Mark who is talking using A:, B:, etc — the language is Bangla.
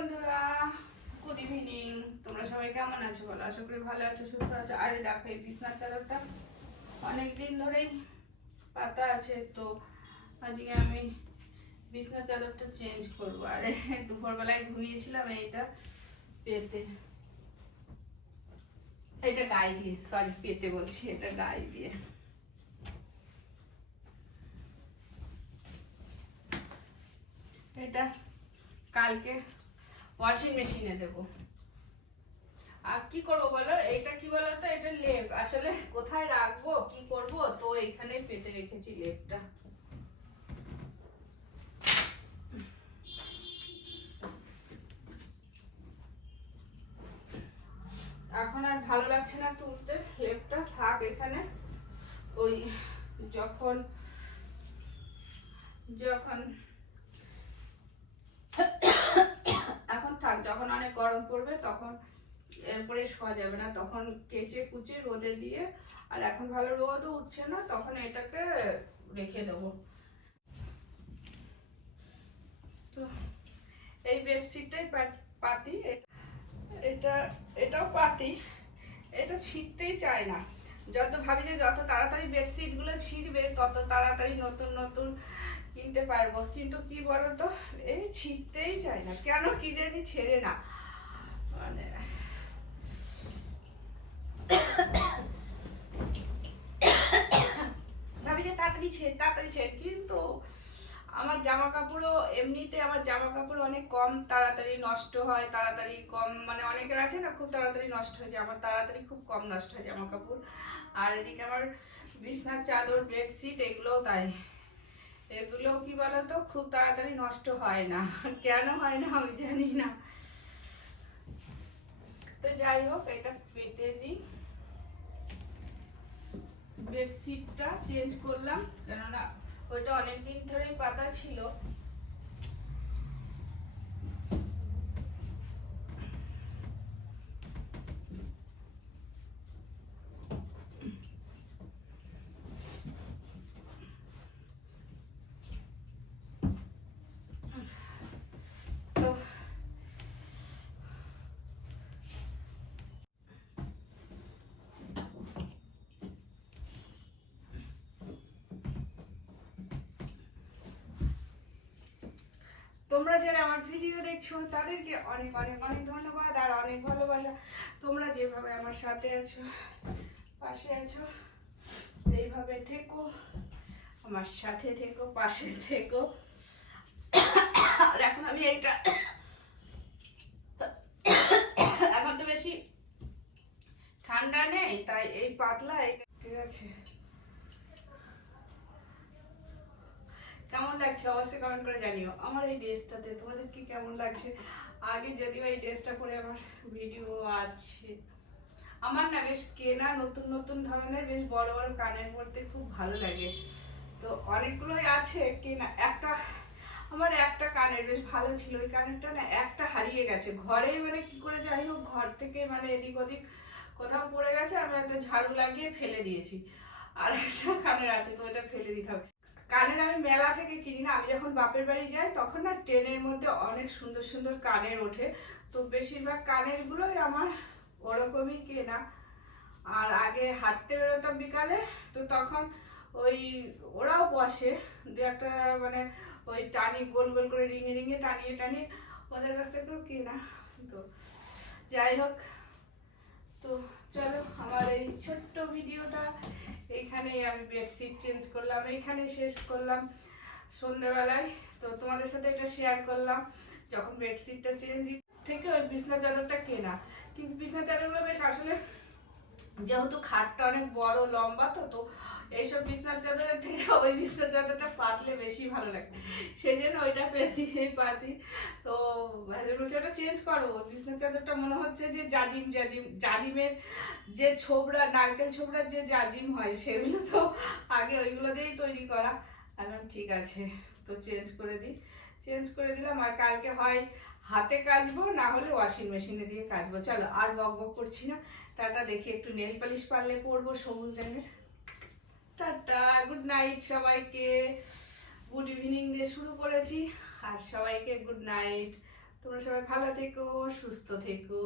A: বন্ধুরা গুড ইভিনিং তোমরা সবাই কেমন আছো? বলো আশা করি ভালো আছো, সুস্থ আছো। আরে দেখো, এই বিছনার চাদরটা অনেক দিন ধরেই পাতা আছে, তো আজকে আমি বিছনার চাদরটা চেঞ্জ করব। আরে, দুপুরবেলায় ঘুমিয়েছিলাম এইটা পেতে। এটা গায়ে দিয়ে সরি পেতে বলছি, এটা গায়ে দিয়ে। এটা কালকে ওয়াশিং মেশিনে দেব। আর কি করব বলো? এটা কি বলো তো? এটা লেপ আসলে কোথায় রাখব? কি করব? তো এখানে পেতে রেখেছি লেপটা এখন আর ভালো লাগছে না তুলতে। লেপটা থাক এখানে। ওই যখন যখন এখন থাক যখন অনেক গরম পড়বে তখন এরপরে শোয়া যাবে না। তখন কেচে কুচে রোদে দিয়ে, আর এখন ভালো রোদও উঠছে না, তখন এটাকে রেখে দেবো। তো এই বেডশিটটাই পাতি, এটা এটাও পাতি, এটা ছিঁড়তেই চায় না। যত ভাবি যে যত তাড়াতাড়ি বেডশিটগুলো ছিঁড়বে, তত তাড়াতাড়ি নতুন নতুন কিনতে পারব। কিন্তু কি বলতো? এই ছিঁড়তেই চাই না। কেন কি জানি ছেড়ে না। মানে ভাবি যে তাড়াতাড়ি ছেড়ে তাড়াতাড়ি ছেড়ে। কিন্তু আমার জামা কাপড়ও এমনিতে আমার জামা কাপড় অনেক কম তাড়াতাড়ি নষ্ট হয়, তাড়াতাড়ি কম মানে অনেকের আছে না, খুব তাড়াতাড়ি নষ্ট হয়ে যায়, আমার তাড়াতাড়ি খুব কম নষ্ট হয় জামা কাপড় আর এদিকে আমার বিছনার চাদর, বেডশিট, এগুলোও তাই। এগুলো কি বলতো, খুব তাড়াতাড়ি নষ্ট হয় না। কেন হয় না আমি জানি না। তো যাই হোক, এটা পেতে দিই। বেডশিটটা চেঞ্জ করলাম, কেননা ওইটা অনেকদিন ধরেই পাতা ছিল। তোমরা যারা আমার ভিডিও দেখছ, তাদেরকে অনেক অনেক অনেক ধন্যবাদ আর অনেক ভালোবাসা। তোমরা যেভাবে আমার সাথে আছো, পাশে আছো, এইভাবে থেকো, আমার সাথে থেকো, পাশে থেকো। আর এখন আমি এইটা, এখন তো বেশি ঠান্ডা নেই, তাই এই পাতলা এটা ঠিক আছে কেমন লাগছে, অবশ্যই কমেন্ট করে জানিও। আমার এই ড্রেসটাতে তোমাদেরকে কেমন লাগছে? আগে যদিও এই ড্রেসটা পরে আমার ভিডিও আছে। আমার না বেশ কেনা নতুন নতুন ধরনের বেশ বড় বড় কানের পরতে খুব ভালো লাগে। তো অনেকগুলোই আছে কেনা। একটা, আমার একটা কানের বেশ ভালো ছিল। ওই কানেরটা না একটা হারিয়ে গেছে। ঘরে মানে কি করে যাই হোক, ঘর থেকে মানে এদিক ওদিক কোথাও পড়ে গেছে, আমি হয়তো ঝাড়ু লাগিয়ে ফেলে দিয়েছি। আর একটা কানের আছে, তো ওটা ফেলে দিতে হবে। কানের আমি মেলা থেকে কিনি না, আমি যখন বাপের বাড়ি যাই তখন না ট্রেনের মধ্যে অনেক সুন্দর সুন্দর কানের ওঠে। তো বেশিরভাগ কানের গুলোই আমার ওরকমই কেনা। আর আগে হাঁটতে বেরোতাম বিকালে, তো তখন ওই ওরাও বসে, দু একটা মানে ওই টানি গোল গোল করে রিঙে রিঙে টানিয়ে টানিয়ে ওদের কাছ থেকেও কেনা। তো যাই হোক, তো চলো আমার এই ছোট্ট ভিডিওটা এইখানে আমি বেডশিট চেঞ্জ করলাম এইখানে শেষ করলাম সন্ধ্যেবেলায়। তো তোমাদের সাথে এটা শেয়ার করলাম, যখন বেডশিটটা চেঞ্জ থেকে ওই বিছনা চাদরটা কেনা। কিন্তু বিছনা চাদরগুলো বেশ আসলে যেহেতু খাটটা অনেক বড়, লম্বা তো তো এইসব বিছনার চাদরের থেকে ওই বিছনার চাদরটা পাতলে বেশি ভালো লাগে সেই জন্য ওইটা পেতি পাতি তো ওটা চেঞ্জ করো। বিছনার চাদরটা মনে হচ্ছে যে জাজিম জাজিম, জাজিমের যে ছোবড়া, নারকেল ছোবড়ার যে জাজিম হয়, সেগুলো তো আগে ওইগুলো দিয়েই তৈরি করা। এখন ঠিক আছে, তো চেঞ্জ করে দিই। চেঞ্জ করে দিলাম, আর কালকে হয় হাতে কাচবো, না হলে ওয়াশিং মেশিনে দিয়ে কাচবো। চলো, আর বক বক করছি না। টাটা, দেখি একটু নেল পালিশ পারলে পরবো সবুজ রঙের। টাটা গুড নাইট সবাইকে। গুড ইভিনিং দিয়ে শুরু করেছি। আর সবাইকে গুড নাইট তোমরা সবাই ভালো থেকো, সুস্থ থেকো।